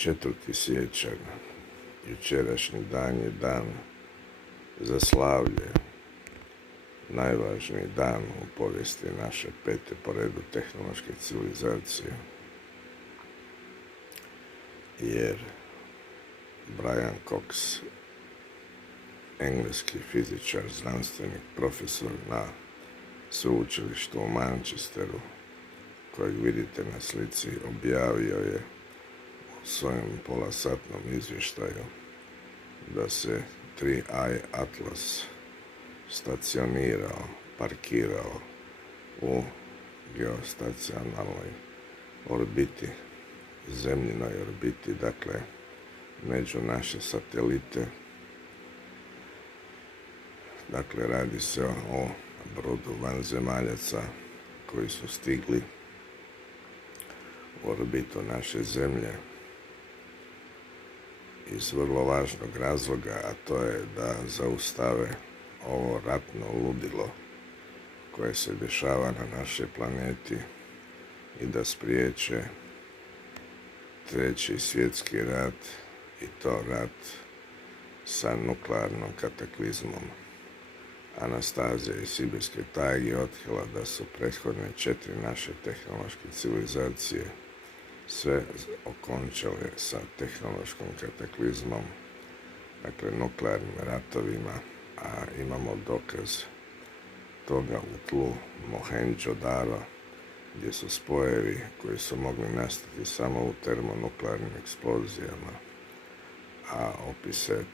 4. siječanj, jučerašnji dan je dan za slavlje, najvažniji dan u povijesti naše 5. po redu tehnološke civilizacije, jer Brian Cox, engleski fizičar, znanstvenik, profesor na sveučilištu u Manchesteru, kojeg vidite na slici, objavio je u svojem polasatnom izvještaju da se 3i Atlas stacionirao, parkirao u geostacionalnoj orbiti, zemljinoj orbiti, dakle među naše satelite. Dakle, radi se o brodu vanzemaljaca koji su stigli u orbitu naše zemlje iz vrlo važnog razloga, a to je da zaustave ovo ratno ludilo koje se dešava na našoj planeti i da spriječe 3. svjetski rat, i to rat sa nuklearnom kataklizmom. Anastazija iz sibirske tajge otkrila da su prethodne 4 naše tehnološke civilizacije sve okončale sa tehnološkom kataklizmom, dakle nuklearnim ratovima, a imamo dokaz toga u tlu Mohendžodaro, gdje su spojevi koji su mogli nastati samo u termonuklearnim eksplozijama, a opise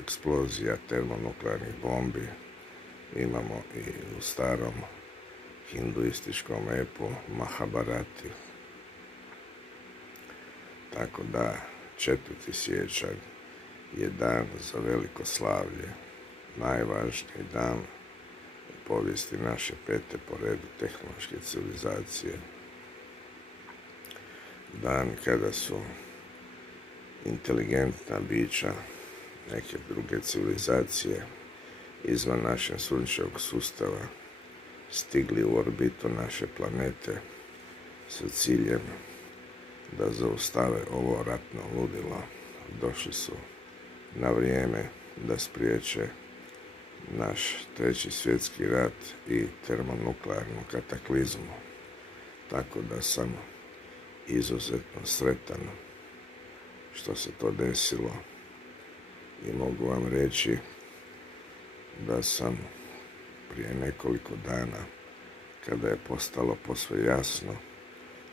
eksplozija termonuklearnih bombi imamo i u starom hinduističkom epu Mahabharati. Tako da 4. siječanj je dan za veliko slavlje, najvažniji dan u povijesti naše 5. po redu tehnološke civilizacije. Dan kada su inteligentna bića neke druge civilizacije izvan našeg sunčevog sustava stigli u orbitu naše planete sa ciljem da zaustave ovo ratno ludilo. Došli su na vrijeme da spriječe naš 3. svjetski rat i termonuklearnu kataklizmu. Tako da sam izuzetno sretan što se to desilo i mogu vam reći da sam prije nekoliko dana, kada je postalo posve jasno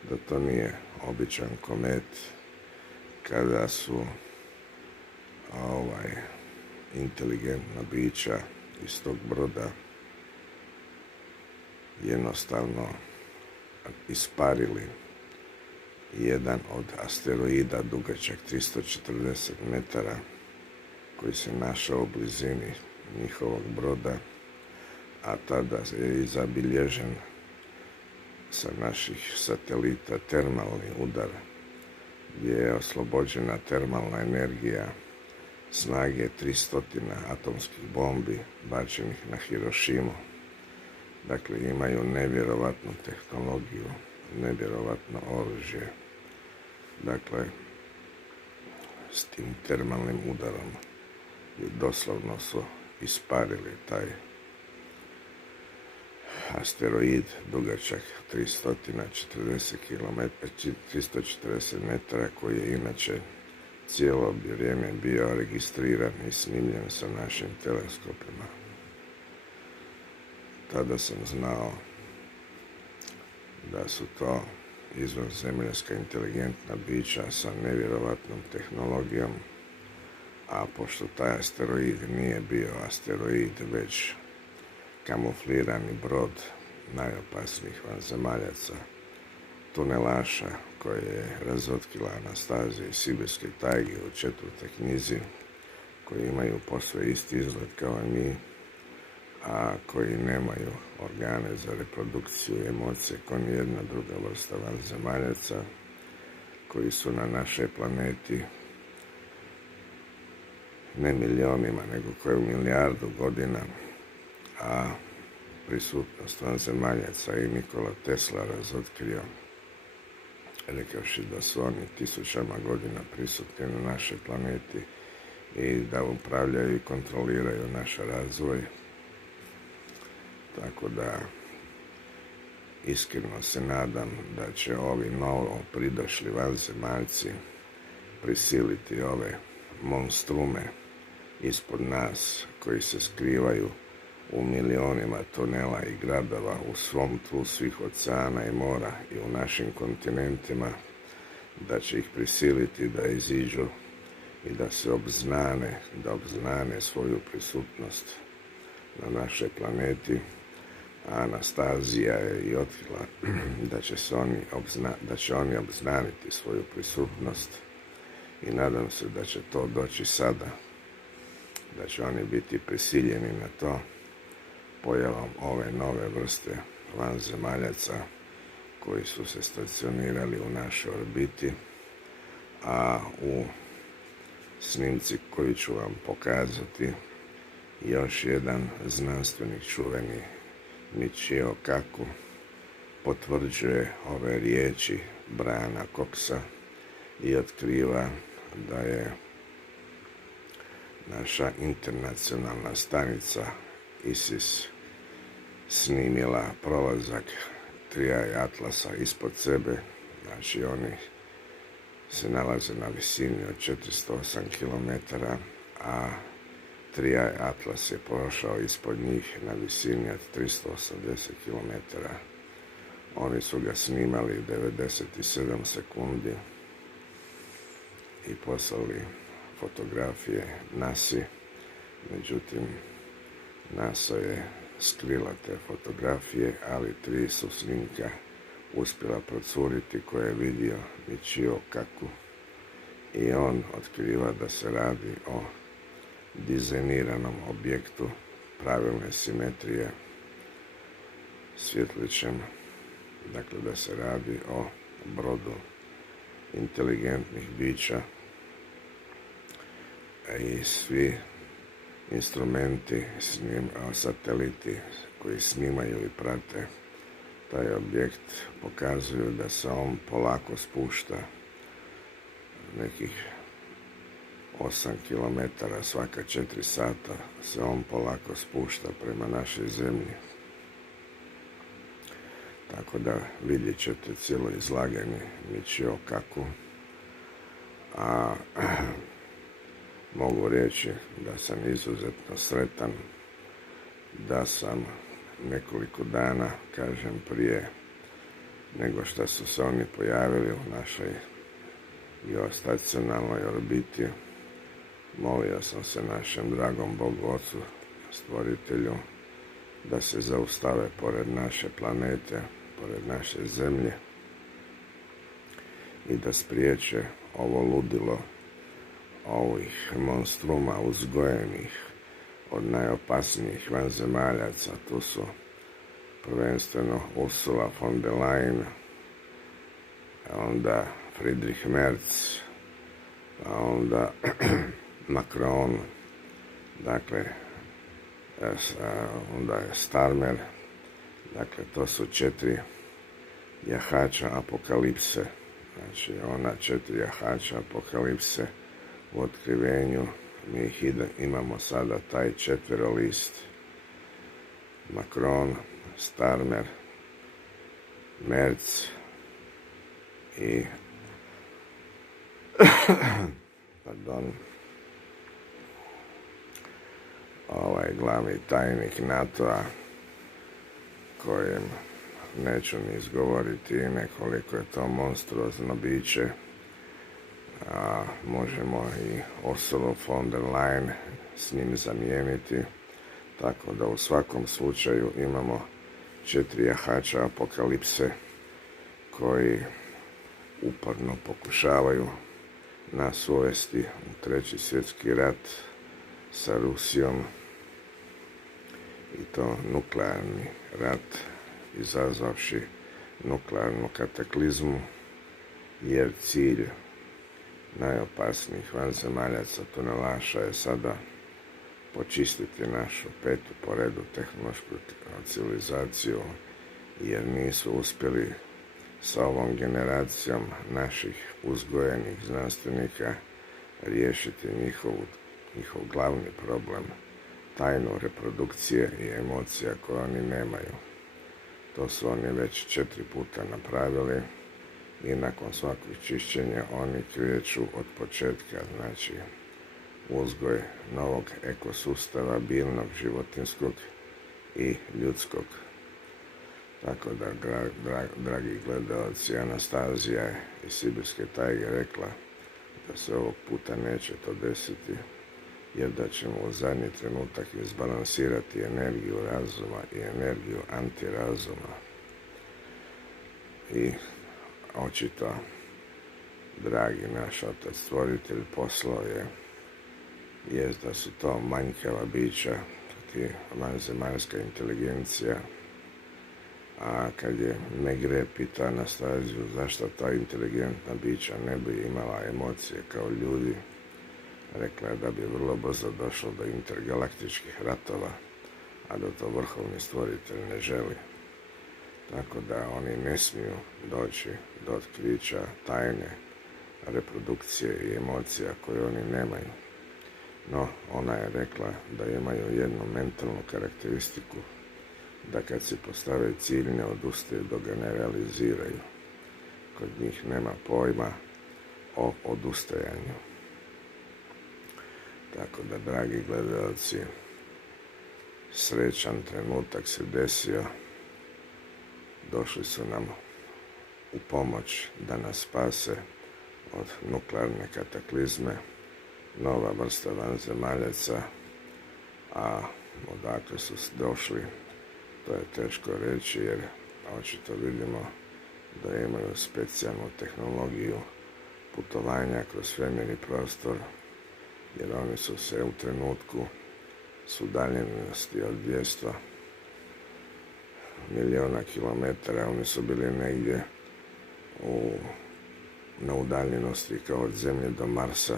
da to nije običan komet, kada su inteligentna bića iz tog broda jednostavno isparili jedan od asteroida dugačak 340 metara koji se našao u blizini njihovog broda, a tada je i zabilježen sa naših satelita termalni udar, gdje je oslobođena termalna energija snage 300 atomskih bombi bačenih na Hirošimu. Dakle, imaju nevjerovatnu tehnologiju, nevjerovatno oružje. Dakle, s tim termalnim udarom doslovno su isparili taj asteroid dugačak 340 metara, koji je inače cijelo vrijeme bio registriran i snimljen sa našim teleskopima. Tada sam znao da su to izvanzemaljska inteligentna bića sa nevjerovatnom tehnologijom, a pošto taj asteroid nije bio asteroid, već kamuflirani brod najopasnijih vanzemaljaca, tunelaša, koje je razotkrila Anastazija iz sibirske tajge u 4. knjizi, koji imaju posve isti izgled kao i mi, a koji nemaju organe za reprodukciju i emocije kao nijedna druga vrsta vanzemaljaca, koji su na našoj planeti ne milionima, nego koju milijardu godina, a prisutnost vanzemaljaca i Nikola Tesla razotkrio rekavši da su oni tisućama godina prisutni na našoj planeti i da upravljaju i kontroliraju naš razvoj. Tako da iskreno se nadam da će ovi novo pridošli vanzemaljci prisiliti ove monstrume ispod nas koji se skrivaju u milionima tunela i gradova u svom tlu svih oceana i mora i u našim kontinentima, da će ih prisiliti da iziđu i da se obznane svoju prisutnost na našoj planeti. A Anastazija je i otkrila da će oni obznaniti svoju prisutnost i nadam se da će to doći sada, da će oni biti prisiljeni na to pojavom ove nove vrste vanzemaljaca koji su se stacionirali u našoj orbiti, a u snimci koju ću vam pokazati još jedan znanstvenik čuveni MICHIO KAKU potvrđuje ove riječi BRIANA COX-a i otkriva da je naša internacionalna stanica ISS snimila prolazak Triaj Atlasa ispod sebe. Znači oni se nalaze na visini od 408 km, a Triaj Atlas je prošao ispod njih na visini od 380 km. Oni su ga snimali 97 sekundi i poslali fotografije NASA. Međutim, NASA je skrila te fotografije, ali 3 su snimka uspjela procuriti koje je vidio MICHIO KAKU i on otkriva da se radi o dizajniranom objektu pravilne simetrije svjetlićem, dakle da se radi o brodu inteligentnih bića i svi instrumenti, sateliti koji snimaju i prate taj objekt pokazuju da se on polako spušta nekih 8 km svaka 4 sata se on polako spušta prema našoj zemlji. Tako da vidjet ćete cijelo izlaganje MICHIO KAKU, a mogu reći da sam izuzetno sretan da sam nekoliko dana, kažem prije nego što su se oni pojavili u našoj geostacionalnoj orbiti, molio sam se našem dragom Bogu Ocu, stvoritelju, da se zaustave pored naše planete, pored naše zemlje i da spriječe ovo ludilo ovih monstruma uzgojenih od najopasnijih vanzemaljaca. Tu su prvenstveno Ursula von der Leyen, onda Friedrich Merz, a onda Macron, dakle, onda je Starmer, dakle, to su 4 jahača apokalipse, znači ona 4 jahača apokalipse u otkrivenju. Mi ih imamo sada taj 4 list: Macron, Starmer, Merz i ovaj glavni tajnik NATO-a, kojem neću ni izgovoriti ime koliko je to monstruozno biće, a možemo i Ursulu von der Leyen s njim zamijeniti, tako da u svakom slučaju imamo 4 jahača apokalipse koji uporno pokušavaju nas uvesti u 3. svjetski rat sa Rusijom, i to nuklearni rat, izazvavši nuklearnu kataklizmu, jer cilj najopasnijih vanzemaljaca tunelaša je sada počistiti našu 5. po redu tehnološku civilizaciju, jer nisu uspjeli sa ovom generacijom naših uzgojenih znanstvenika riješiti njihov glavni problem, tajnu reprodukcije i emocija koje oni nemaju. To su oni već 4 puta napravili i nakon svakog čišćenja oni kreću od početka, znači uzgoj novog ekosustava biljnog, životinskog i ljudskog. Tako da, dragi gledalci, Anastazija iz Sibirske tajge rekla da se ovog puta neće to desiti, jer da ćemo u zadnji trenutak izbalansirati energiju razuma i energiju antirazuma. I očito, dragi naš Otac Stvoritelj poslao je da su to manjkava bića, ti vanzemaljska inteligencija. A kad je Megre pitao Anastaziju zašto ta inteligentna bića ne bi imala emocije kao ljudi, rekla je da bi vrlo brzo došlo do intergalaktičkih ratova, a da to vrhovni stvoritelj ne želi. Tako da oni ne smiju doći do otkrića tajne reprodukcije i emocija koje oni nemaju. No, ona je rekla da imaju jednu mentalnu karakteristiku, da kad se postave cilj ne odustaju dok ga ne realiziraju. Kod njih nema pojma o odustajanju. Tako da, dragi gledalci, srećan trenutak se desio. Došli su nam u pomoć da nas spase od nuklearne kataklizme, nova vrsta vanzemaljaca, a odakle su došli, to je teško reći, jer očito vidimo da imaju specijalnu tehnologiju putovanja kroz svemir i prostor, jer oni su se u trenutku s udaljenosti od 200 miliona kilometara, oni su bili negdje na udaljenosti kao od Zemlje do Marsa.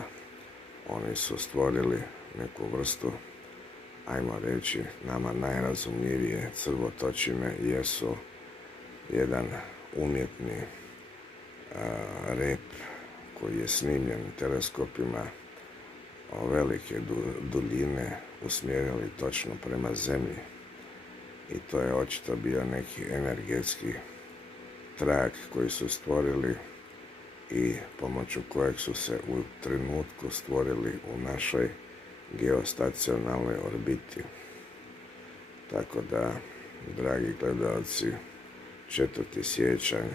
Oni su stvorili neku vrstu, ajmo reći, nama najrazumljivije crvotočine, jesu jedan umjetni rep koji je snimljen teleskopima velike duljine usmjerili točno prema Zemlji. I to je očito bio neki energetski trak koji su stvorili i pomoću kojeg su se u trenutku stvorili u našoj geostacionalnoj orbiti. Tako da, dragi gledalci, 4. siječanj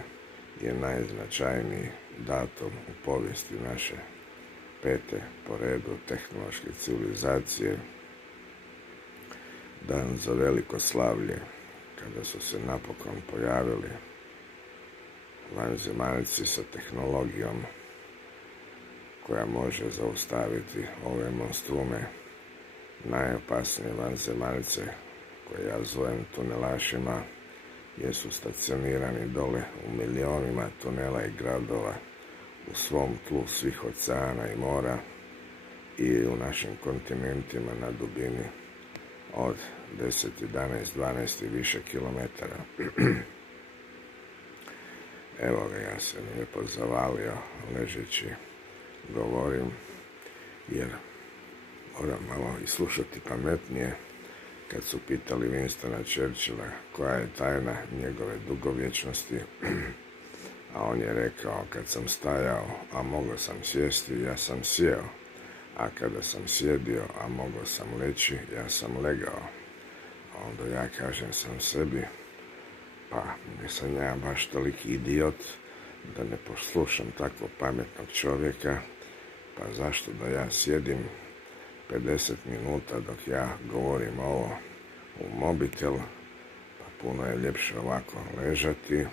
je najznačajniji datum u povijesti naše 5. po redu tehnološke civilizacije, dan za veliko slavlje, kada su se napokon pojavili vanzemaljci sa tehnologijom koja može zaustaviti ove monstrume, najopasnije vanzemaljce, koje ja zovem tunelašima, jer su stacionirani dole u milionima tunela i gradova, u svom tlu svih oceana i mora i u našim kontinentima na dubini od 10, 11, 12 i više kilometara. Evo ga, ja sam lijepo zavalio, ležeći govorim, jer moram malo i slušati pametnije. Kad su pitali Winstona Churchilla koja je tajna njegove dugovječnosti, a on je rekao, kad sam stajao, a mogao sam sjesti, ja sam sjeo, a kada sam sjedio, a mogao sam leći, ja sam legao. A onda ja kažem sam sebi, pa nisam ja baš toliki idiot da ne poslušam takvog pametnog čovjeka, pa zašto da ja sjedim 50 minuta dok ja govorim ovo u mobitel, pa puno je ljepše ovako ležati,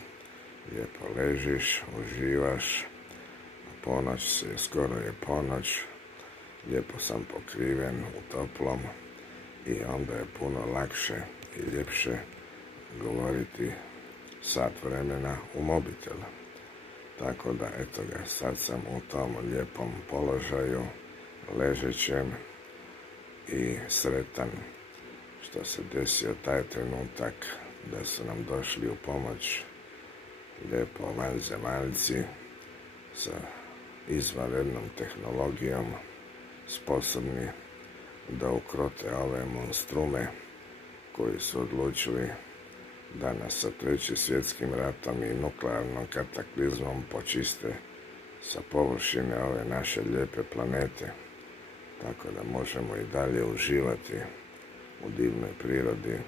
lijepo ležiš, uživaš, ponoć se, skoro je ponoć, lijepo sam pokriven u toplom i onda je puno lakše i ljepše govoriti sat vremena u mobitel. Tako da, eto ga, sad sam u tom lijepom položaju, ležećem i sretan što se desio taj trenutak da su nam došli u pomoć lijepo vanzemaljci sa izvanrednom tehnologijom sposobni da ukrote ove monstrume koji su odlučili da nas sa Trećim svjetskim ratom i nuklearnom kataklizmom počiste sa površine ove naše lijepe planete, tako da možemo i dalje uživati u divnoj prirodi,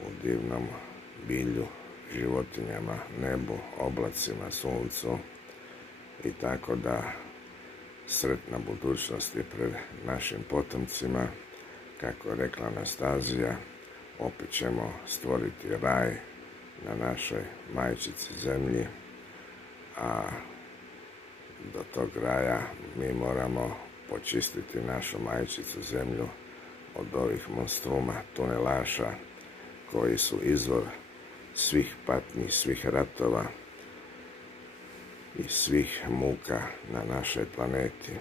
u divnom bilju, životinjama, nebu, oblacima, suncu, i tako da sretna budućnost je pred našim potomcima. Kako je rekla Anastazija, opet ćemo stvoriti raj na našoj majčici zemlji, a do tog raja mi moramo počistiti našu majčicu zemlju od ovih monstruma, tunelaša, koji su izvor svih patnji, svih ratova i svih muka na našoj planeti.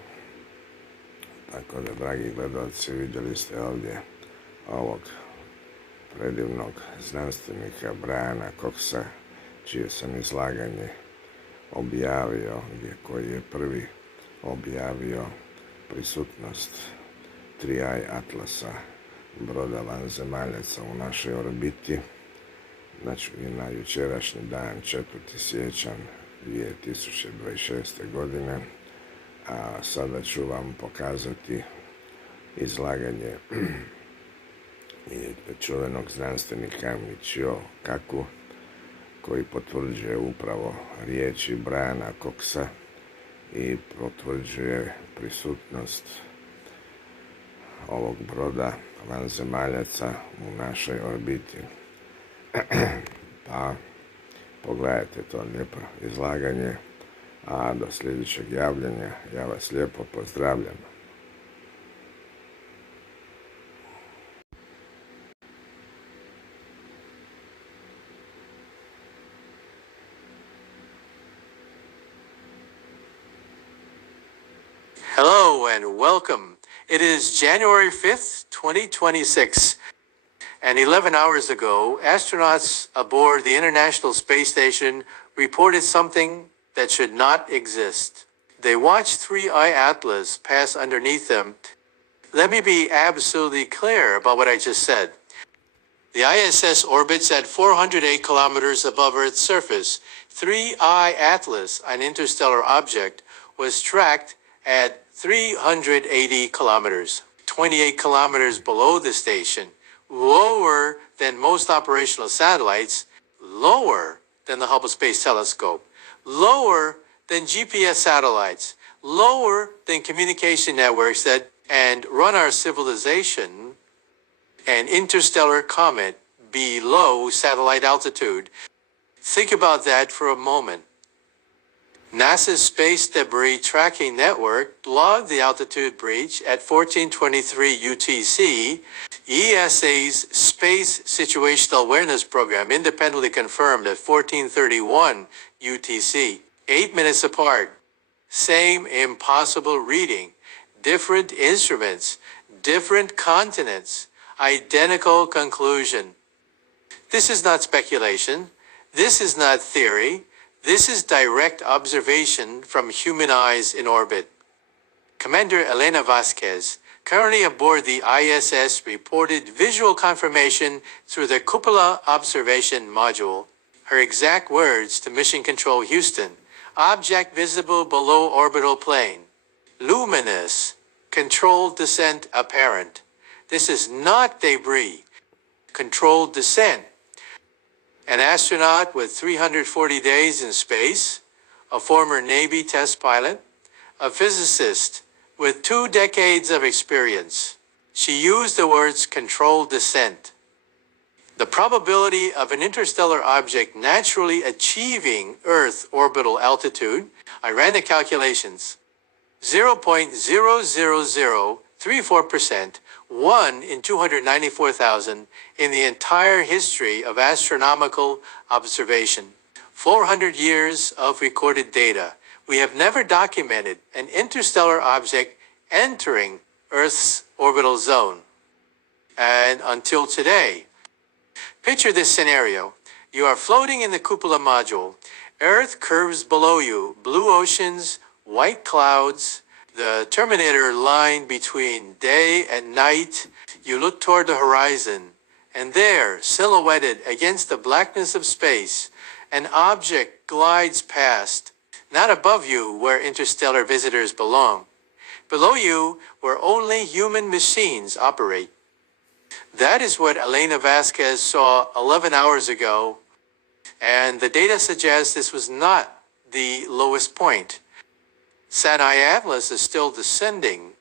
Tako da, dragi gledalci, vidjeli ste ovdje ovog predivnog znanstvenika BRIANA COX-a, čije sam izlaganje objavio, koji je prvi objavio prisutnost 3i atlasa broda vanzemaljaca u našoj orbiti. Znači, na jučerašnji dan, 4. siječanj 2026. godine, a sada ću vam pokazati izlaganje čuvenog znanstvenika MICHIO KAKU, koji potvrđuje upravo riječi BRIANA COX-a i potvrđuje prisutnost ovog broda vanzemaljaca u našoj orbiti. Pa pogledajte to lijepo izlaganje, a do sljedećeg javljanja ja vas lijepo pozdravljam. Hello and welcome. It is January 5th, 2026, and 11 hours ago, astronauts aboard the International Space Station reported something that should not exist. They watched 3i Atlas pass underneath them. Let me be absolutely clear about what I just said. The ISS orbits at 408 kilometers above Earth's surface. 3i Atlas, an interstellar object, was tracked at 380 kilometers, 28 kilometers below the station, lower than most operational satellites, lower than the Hubble Space Telescope, lower than GPS satellites, lower than communication networks that and run our civilization, an interstellar comet below satellite altitude. Think about that for a moment. NASA's Space Debris Tracking Network logged the altitude breach at 1423 UTC. ESA's Space Situational Awareness Program independently confirmed at 1431 UTC. 8 minutes apart. Same impossible reading. Different instruments. Different continents. Identical conclusion. This is not speculation. This is not theory. This is direct observation from human eyes in orbit. Commander Elena Vasquez, currently aboard the ISS, reported visual confirmation through the Cupola Observation Module. Her exact words to Mission Control Houston: object visible below orbital plane. Luminous. Controlled descent apparent. This is not debris. Controlled descent. An astronaut with 340 days in space, a former Navy test pilot, a physicist with 2 decades of experience. She used the words controlled descent. The probability of an interstellar object naturally achieving Earth orbital altitude, I ran the calculations, 0.00034%, 1 in 294,000 in the entire history of astronomical observation. 400 years of recorded data. We have never documented an interstellar object entering Earth's orbital zone. And until today, picture this scenario. You are floating in the cupola module. Earth curves below you, blue oceans, white clouds, the terminator line between day and night. You look toward the horizon, and there, silhouetted against the blackness of space, an object glides past, not above you where interstellar visitors belong, below you where only human machines operate. That is what Elena Vasquez saw 11 hours ago, and the data suggests this was not the lowest point. Sinai Atlas is still descending.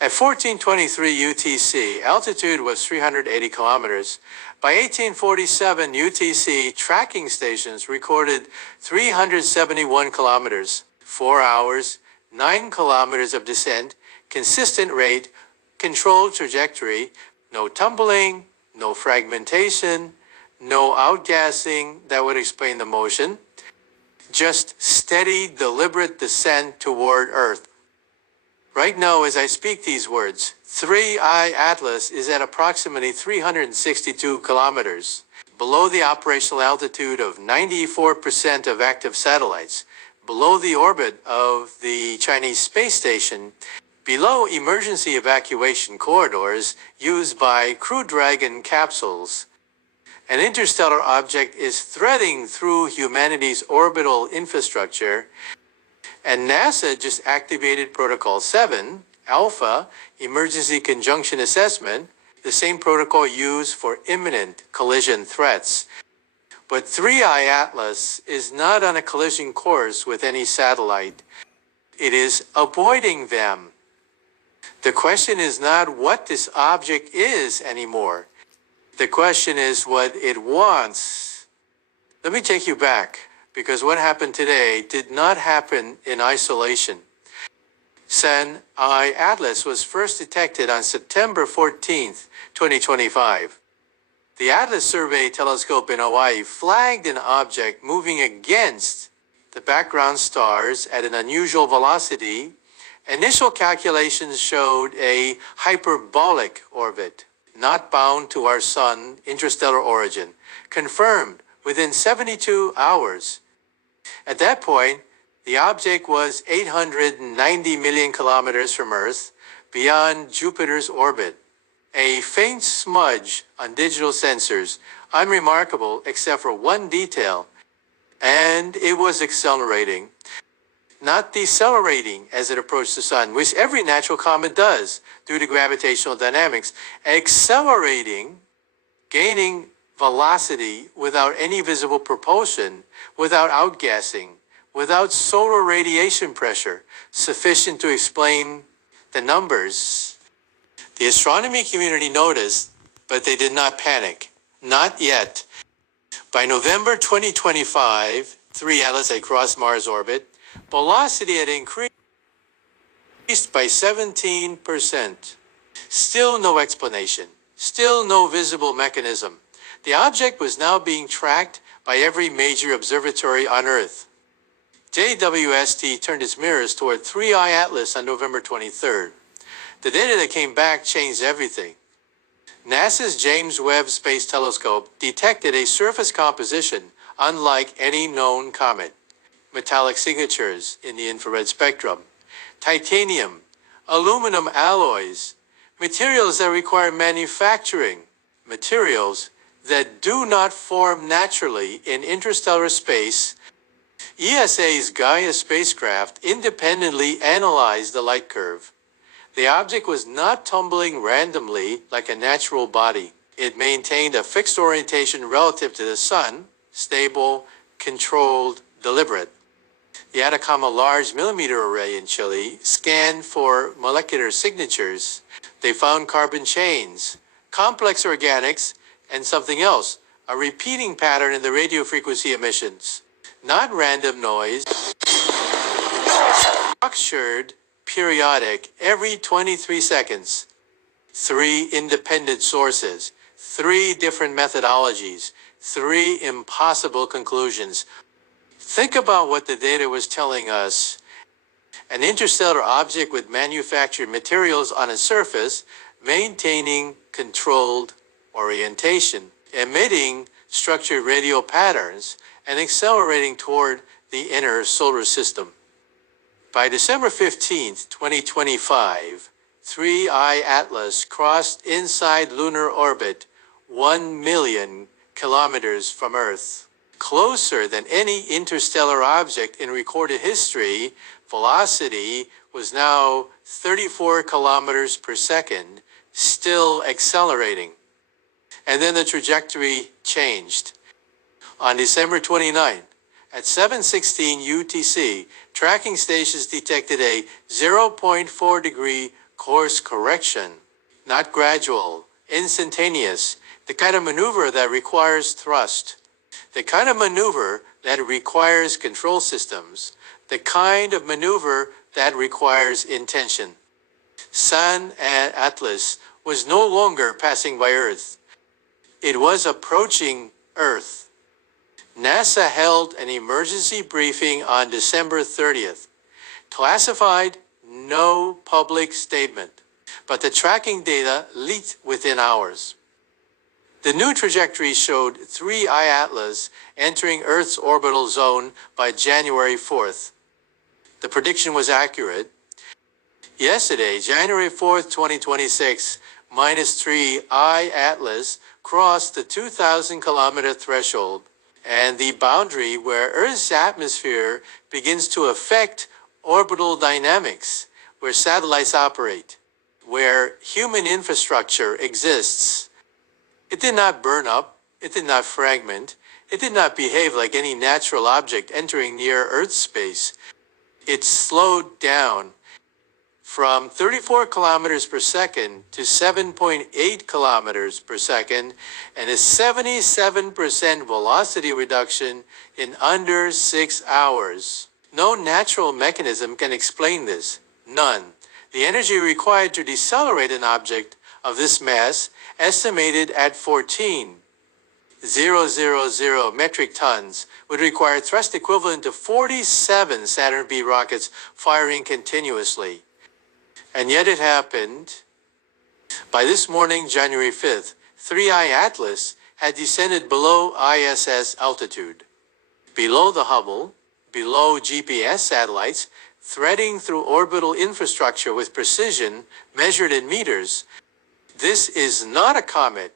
At 1423 UTC, altitude was 380 kilometers. By 1847 UTC, tracking stations recorded 371 kilometers, 4 hours, 9 kilometers of descent, consistent rate, controlled trajectory, no tumbling, no fragmentation, no outgassing that would explain the motion, just steady, deliberate descent toward Earth. Right now, as I speak these words, 3I Atlas is at approximately 362 kilometers, below the operational altitude of 94% of active satellites, below the orbit of the Chinese space station, below emergency evacuation corridors used by Crew Dragon capsules. An interstellar object is threading through humanity's orbital infrastructure, and NASA just activated Protocol 7, Alpha, Emergency Conjunction Assessment, the same protocol used for imminent collision threats. But 3I Atlas is not on a collision course with any satellite. It is avoiding them. The question is not what this object is anymore. The question is what it wants. Let me take you back, because what happened today did not happen in isolation. Sinai Atlas was first detected on September 14th, 2025. The Atlas Survey Telescope in Hawaii flagged an object moving against the background stars at an unusual velocity. Initial calculations showed a hyperbolic orbit, not bound to our sun interstellar origin, confirmed within 72 hours. At that point, the object was 890 million kilometers from Earth, beyond Jupiter's orbit. A faint smudge on digital sensors, unremarkable except for one detail, and it was accelerating. Not decelerating as it approached the sun, which every natural comet does due to gravitational dynamics. Accelerating, gaining velocity without any visible propulsion, without outgassing, without solar radiation pressure, sufficient to explain the numbers. The astronomy community noticed, but they did not panic. Not yet. By November 2025, 3 Atlas had crossed Mars orbit. Velocity had increased by 17%. Still no explanation. Still no visible mechanism. The object was now being tracked by every major observatory on Earth. JWST turned its mirrors toward 3I Atlas on November 23rd. The data that came back changed everything. NASA's James Webb Space Telescope detected a surface composition unlike any known comet. Metallic signatures in the infrared spectrum, titanium, aluminum alloys, materials that require manufacturing, materials that do not form naturally in interstellar space. ESA's Gaia spacecraft independently analyzed the light curve. The object was not tumbling randomly like a natural body. It maintained a fixed orientation relative to the sun, stable, controlled, deliberate. The Atacama Large Millimeter Array in Chile scanned for molecular signatures. They found carbon chains, complex organics, and something else, a repeating pattern in the radio frequency emissions. Not random noise, structured, periodic, every 23 seconds. 3 independent sources, 3 different methodologies, 3 impossible conclusions. Think about what the data was telling us. An interstellar object with manufactured materials on its surface, maintaining controlled orientation, emitting structured radial patterns and accelerating toward the inner solar system. By December 15, 2025, 3I Atlas crossed inside lunar orbit 1 million kilometers from Earth. Closer than any interstellar object in recorded history, velocity was now 34 kilometers per second, still accelerating. And then the trajectory changed. On December 29, at 7:16 UTC, tracking stations detected a 0.4 degree course correction, not gradual, instantaneous, the kind of maneuver that requires thrust, the kind of maneuver that requires control systems, the kind of maneuver that requires intention. Sun and Atlas was no longer passing by Earth. It was approaching Earth. NASA held an emergency briefing on December 30th. Classified, no public statement, but the tracking data leaked within hours. The new trajectory showed 3I Atlas entering Earth's orbital zone by January 4th. The prediction was accurate. Yesterday, January 4th, 2026, -3I Atlas crossed the 2,000-kilometer threshold and the boundary where Earth's atmosphere begins to affect orbital dynamics, where satellites operate, where human infrastructure exists. It did not burn up, it did not fragment, it did not behave like any natural object entering near Earth space. It slowed down from 34 kilometers per second to 7.8 kilometers per second, and a 77% velocity reduction in under 6 hours. No natural mechanism can explain this. None. The energy required to decelerate an object of this mass, estimated at 14,000 metric tons, would require thrust equivalent to 47 Saturn V rockets firing continuously. And yet it happened. By this morning, January 5th, 3I Atlas had descended below ISS altitude, below the Hubble, below GPS satellites, threading through orbital infrastructure with precision measured in meters. This is not a comet.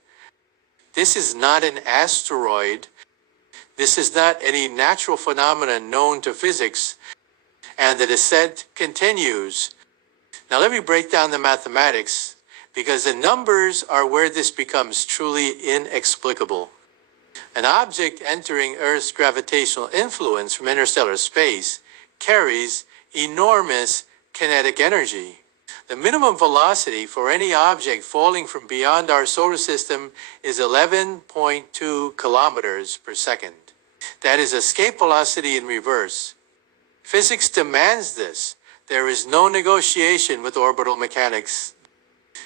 This is not an asteroid. This is not any natural phenomenon known to physics. And the descent continues. Now let me break down the mathematics, because the numbers are where this becomes truly inexplicable. An object entering Earth's gravitational influence from interstellar space carries enormous kinetic energy. The minimum velocity for any object falling from beyond our solar system is 11.2 kilometers per second. That is escape velocity in reverse. Physics demands this. There is no negotiation with orbital mechanics.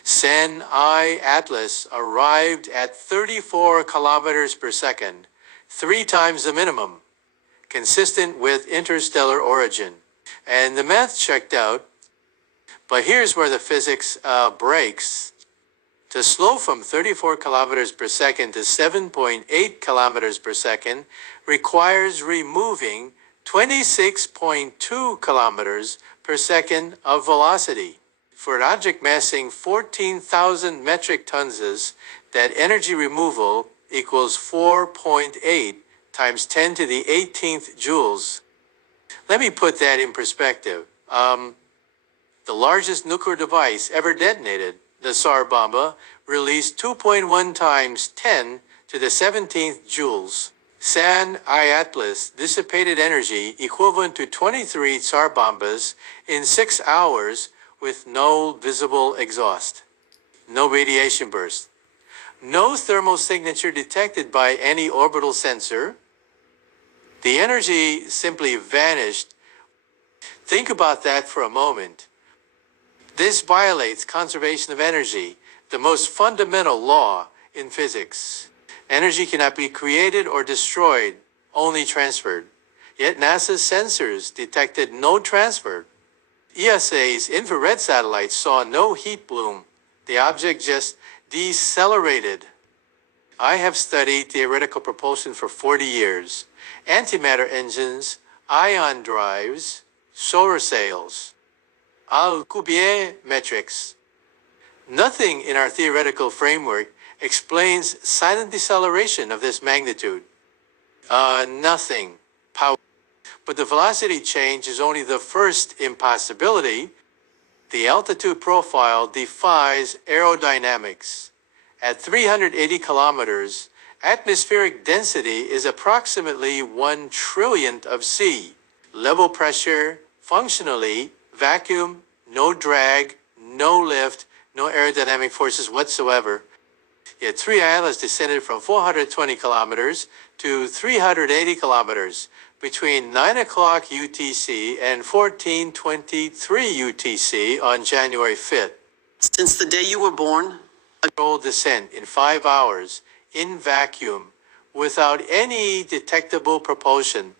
SNI Atlas arrived at 34 kilometers per second, 3 times the minimum, consistent with interstellar origin. And the math checked out, but here's where the physics breaks. To slow from 34 kilometers per second to 7.8 kilometers per second requires removing 26.2 kilometers per second of velocity. For an object massing 14,000 metric tons, that energy removal equals 4.8 times 10 to the 18th joules. Let me put that in perspective. The largest nuclear device ever detonated, the Tsar Bomba, released 2.1 times 10 to the 17th joules. SNI Atlas dissipated energy equivalent to 23 Tsar Bombas in 6 hours with no visible exhaust, no radiation burst, no thermal signature detected by any orbital sensor. The energy simply vanished. Think about that for a moment. This violates conservation of energy, the most fundamental law in physics. Energy cannot be created or destroyed, only transferred. Yet NASA's sensors detected no transfer. ESA's infrared satellites saw no heat bloom. The object just decelerated. I have studied theoretical propulsion for 40 years. Antimatter engines, ion drives, solar sails, Alcubierre metrics. Nothing in our theoretical framework explains silent deceleration of this magnitude. Nothing. Power. But the velocity change is only the first impossibility. The altitude profile defies aerodynamics. At 380 kilometers, atmospheric density is approximately 1 trillionth of C. Level pressure, functionally, vacuum, no drag, no lift, no aerodynamic forces whatsoever. Yet 3ISS descended from 420 kilometers to 380 kilometers between 9 o'clock UTC and 14:23 UTC on January 5th. Since the day you were born, A controlled descent in 5 hours in vacuum without any detectable propulsion.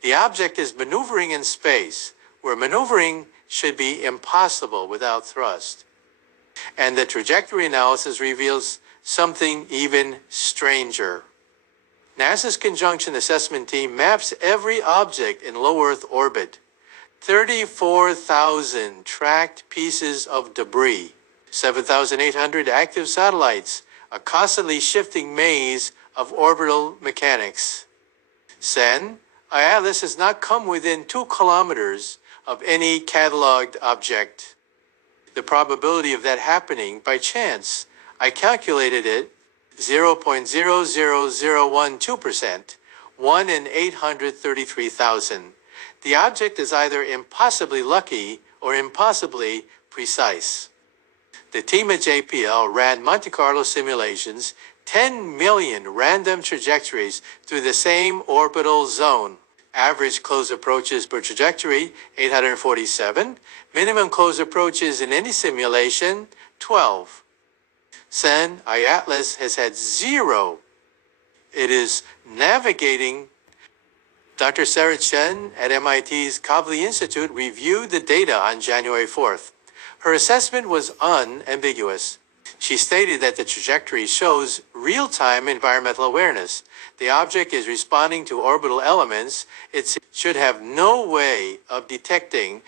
The object is maneuvering in space, where maneuvering should be impossible without thrust. And the trajectory analysis reveals something even stranger. NASA's Conjunction Assessment Team maps every object in low Earth orbit. 34,000 tracked pieces of debris, 7,800 active satellites, a constantly shifting maze of orbital mechanics. Sen, ISS has not come within 2 kilometers of any cataloged object. The probability of that happening by chance, I calculated it, 0.00012%, 1 in 833,000. The object is either impossibly lucky or impossibly precise. The team at JPL ran Monte Carlo simulations, 10 million random trajectories through the same orbital zone. Average close approaches per trajectory, 847. Minimum close approaches in any simulation, 12. Sen, ISS has had 0. It is navigating. Dr. Sarah Chen at MIT's Kavli Institute reviewed the data on January 4th. Her assessment was unambiguous. She stated that the trajectory shows real-time environmental awareness. The object is responding to orbital elements. It should have no way of detecting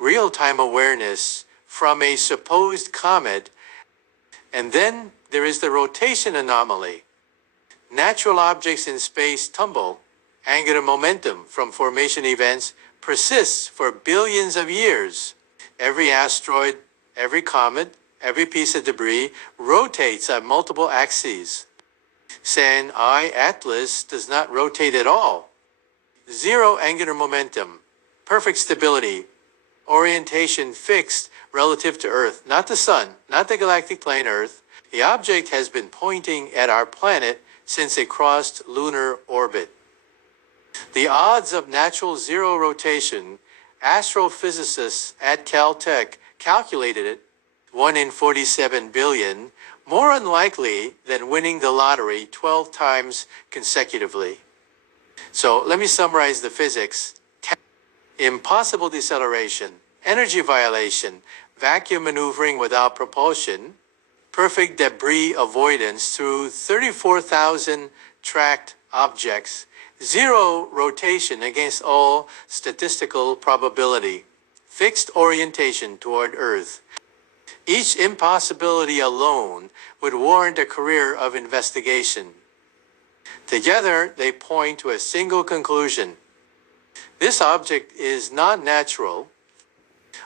real-time awareness from a supposed comet. And then there is the rotation anomaly. Natural objects in space tumble. Angular momentum from formation events persists for billions of years. Every asteroid, every comet, every piece of debris rotates on multiple axes. Sen, ISS does not rotate at all. 0 angular momentum, perfect stability, orientation fixed relative to Earth, not the Sun, not the galactic plane Earth. The object has been pointing at our planet since it crossed lunar orbit. The odds of natural 0 rotation, astrophysicists at Caltech calculated it, 1 in 47 billion, more unlikely than winning the lottery 12 times consecutively. So let me summarize the physics. Impossible deceleration, energy violation, vacuum maneuvering without propulsion, perfect debris avoidance through 34,000 tracked objects, 0 rotation against all statistical probability, fixed orientation toward Earth. Each impossibility alone would warrant a career of investigation. Together, they point to a single conclusion. This object is not natural.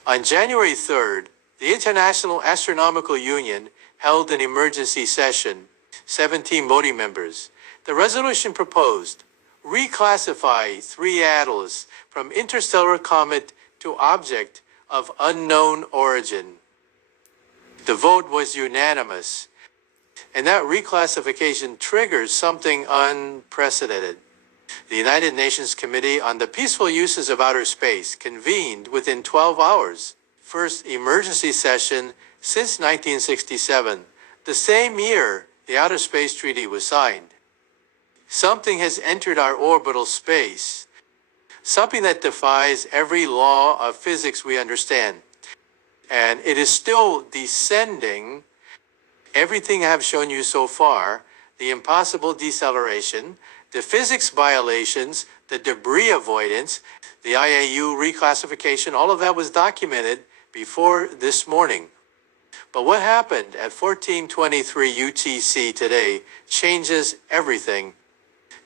On January 3rd, the International Astronomical Union held an emergency session, 17 voting members. The resolution proposed reclassify 3 ATLAS from interstellar comet to object of unknown origin. The vote was unanimous, and that reclassification triggers something unprecedented. The United Nations Committee on the Peaceful Uses of Outer Space convened within 12 hours, first emergency session since 1967, the same year the Outer Space Treaty was signed. Something has entered our orbital space, something that defies every law of physics we understand. And it is still descending. Everything I have shown you so far the impossible deceleration, the physics violations, the debris avoidance, the IAU reclassification, all of that was documented before this morning. But what happened at 14:23 UTC today changes everything.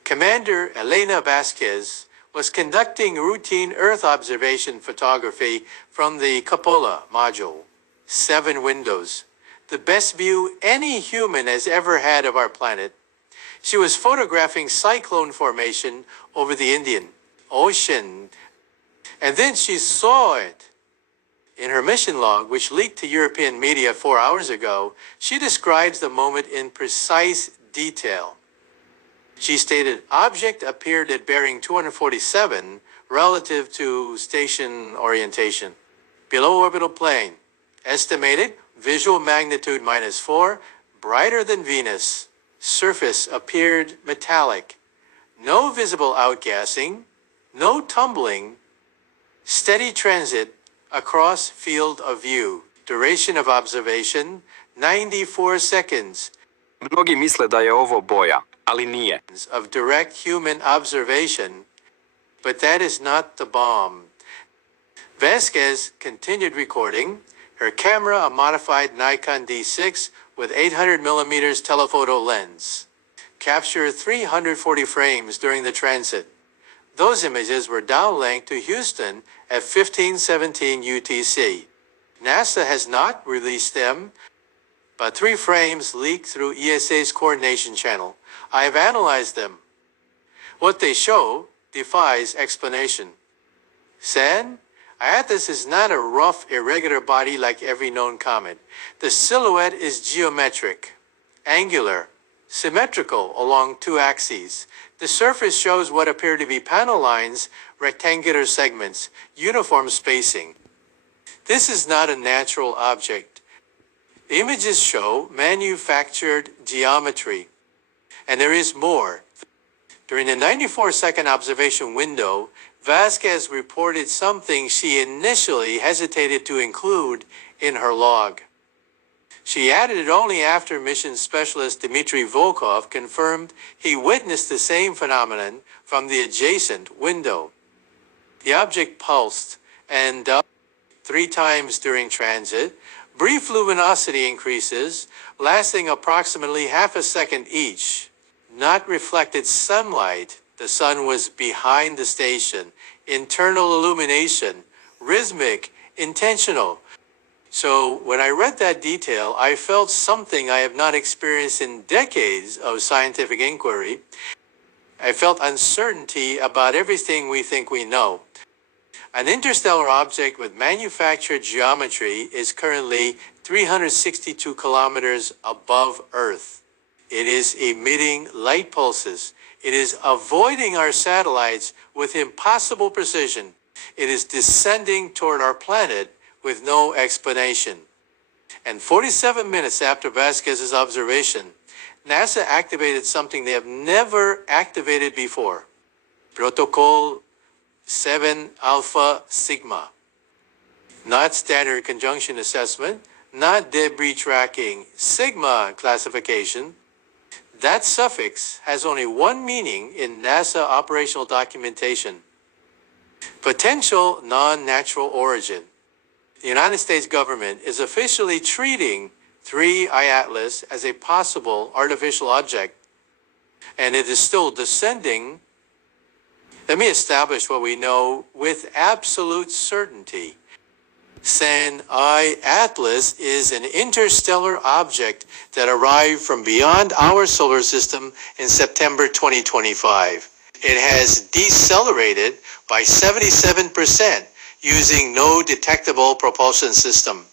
Commander Elena Vasquez was conducting routine Earth observation photography from the cupola module. 7 windows, the best view any human has ever had of our planet. She was photographing cyclone formation over the Indian Ocean, and then she saw it. In her mission log, which leaked to European media 4 hours ago, she describes the moment in precise detail. She stated, object appeared at bearing 247 relative to station orientation. Below orbital plane. Estimated visual magnitude -4, brighter than Venus. Surface appeared metallic. No visible outgassing, no tumbling. Steady transit across field of view. Duration of observation, 94 seconds. Mnogi misle da je ovo boja, ali nije. Of direct human observation, but that is not the bomb. Vasquez continued recording. Her camera, a modified Nikon D6 with 800mm telephoto lens, captured 340 frames during the transit. Those images were downlinked to Houston at 15:17 UTC. NASA has not released them, but 3 frames leaked through ESA's coordination channel. I have analyzed them. What they show defies explanation. San, Atlas is not a rough, irregular body like every known comet. The silhouette is geometric, angular, symmetrical along 2 axes. The surface shows what appear to be panel lines, rectangular segments, uniform spacing. This is not a natural object. The images show manufactured geometry. And there is more. During the 94-second observation window, Vasquez reported something she initially hesitated to include in her log. She added it only after mission specialist Dmitry Volkov confirmed he witnessed the same phenomenon from the adjacent window. The object pulsed and 3 times during transit, brief luminosity increases lasting approximately half a second each. Not reflected sunlight. The sun was behind the station. Internal illumination, rhythmic, intentional. So when I read that detail, I felt something I have not experienced in decades of scientific inquiry. I felt uncertainty about everything we think we know. An interstellar object with manufactured geometry is currently 362 kilometers above Earth. It is emitting light pulses. It is avoiding our satellites with impossible precision. It is descending toward our planet with no explanation. And 47 minutes after Vasquez's observation, NASA activated something they have never activated before. Protocol 7 Alpha Sigma. Not standard conjunction assessment, not debris tracking, Sigma classification. That suffix has only one meaning in NASA operational documentation. Potential non-natural origin. The United States government is officially treating 3 IATLAS as a possible artificial object, and it is still descending. Let me establish what we know with absolute certainty. San IATLAS is an interstellar object that arrived from beyond our solar system in September 2025. It has decelerated by 77% using no detectable propulsion system.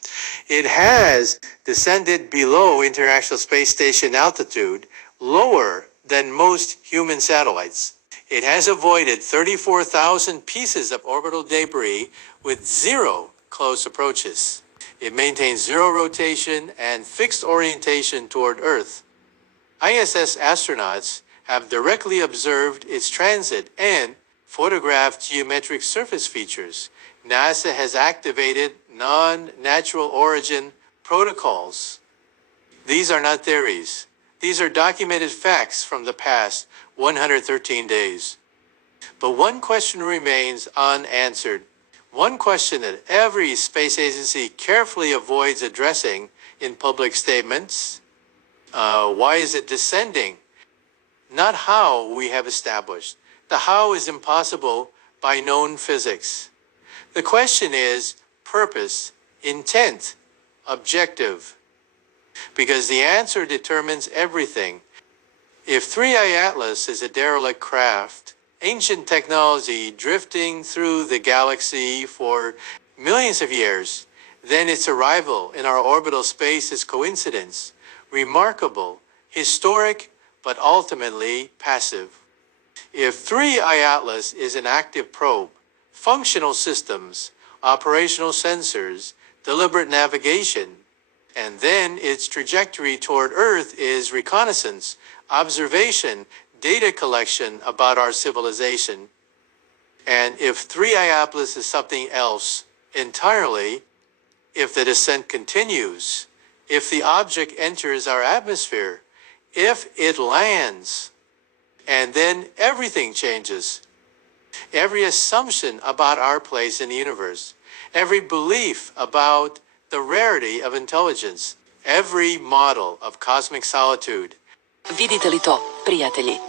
It has descended below International Space Station altitude, lower than most human satellites. It has avoided 34,000 pieces of orbital debris with 0 close approaches. It maintains 0 rotation and fixed orientation toward Earth. ISS astronauts have directly observed its transit and photographed geometric surface features. NASA has activated non-natural origin protocols. These are not theories. These are documented facts from the past 113 days. But one question remains unanswered. One question that every space agency carefully avoids addressing in public statements. Why is it descending? Not how we have established. The how is impossible by known physics. The question is purpose, intent, objective. Because the answer determines everything. If 3I Atlas is a derelict craft, ancient technology drifting through the galaxy for millions of years, then its arrival in our orbital space is coincidence, remarkable, historic, but ultimately passive. If 3I Atlas is an active probe, functional systems, operational sensors, deliberate navigation, and then its trajectory toward Earth is reconnaissance, observation, data collection about our civilization. And if 3I Atlas is something else entirely, if the descent continues, if the object enters our atmosphere, if it lands, and then everything changes. Every assumption about our place in the universe, every belief about the rarity of intelligence, every model of cosmic solitude. Vidite li to, prijatelji?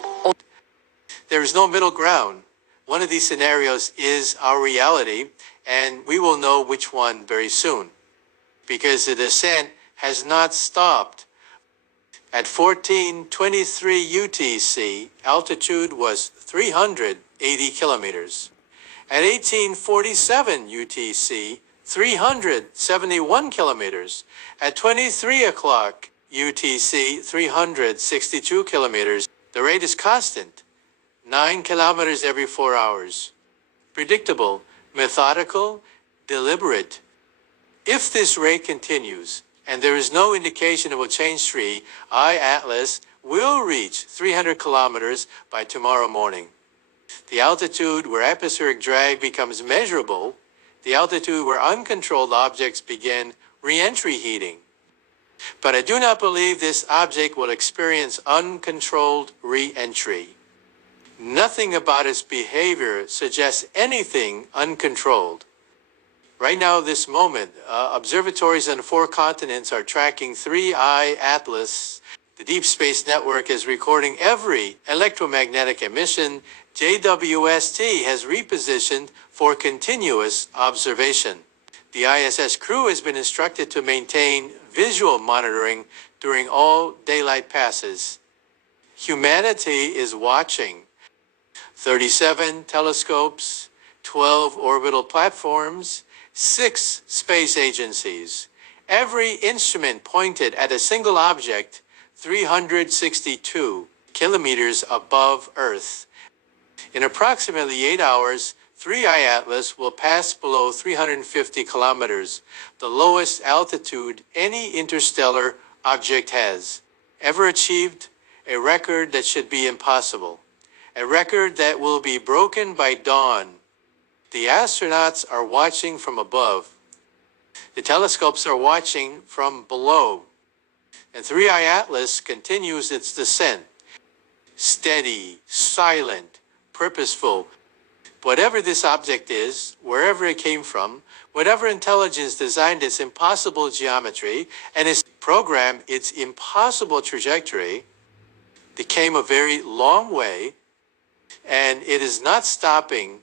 There is no middle ground. One of these scenarios is our reality, and we will know which one very soon, because the descent has not stopped. At 1423 UTC, altitude was 380 kilometers. At 1847 UTC, 371 kilometers. At 23 o'clock UTC, 362 kilometers. The rate is constant, 9 kilometers every 4 hours. Predictable, methodical, deliberate. If this rate continues, and there is no indication it will change 3I Atlas will reach 300 kilometers by tomorrow morning. The altitude where atmospheric drag becomes measurable, the altitude where uncontrolled objects begin re-entry heating. But I do not believe this object will experience uncontrolled re-entry. Nothing about its behavior suggests anything uncontrolled. Right now, this moment, observatories on 4 continents are tracking 3I Atlas. The Deep Space Network is recording every electromagnetic emission JWST has repositioned for continuous observation. The ISS crew has been instructed to maintain visual monitoring during all daylight passes. Humanity is watching. 37 telescopes, 12 orbital platforms, 6 space agencies, every instrument pointed at a single object 362 kilometers above Earth. In approximately 8 hours, 3I Atlas will pass below 350 kilometers, the lowest altitude any interstellar object has ever achieved, a record that should be impossible, a record that will be broken by dawn. The astronauts are watching from above. The telescopes are watching from below. And 3I Atlas continues its descent. Steady, silent, purposeful. Whatever this object is, wherever it came from, whatever intelligence designed its impossible geometry and its program, its impossible trajectory, it came a very long way, and it is not stopping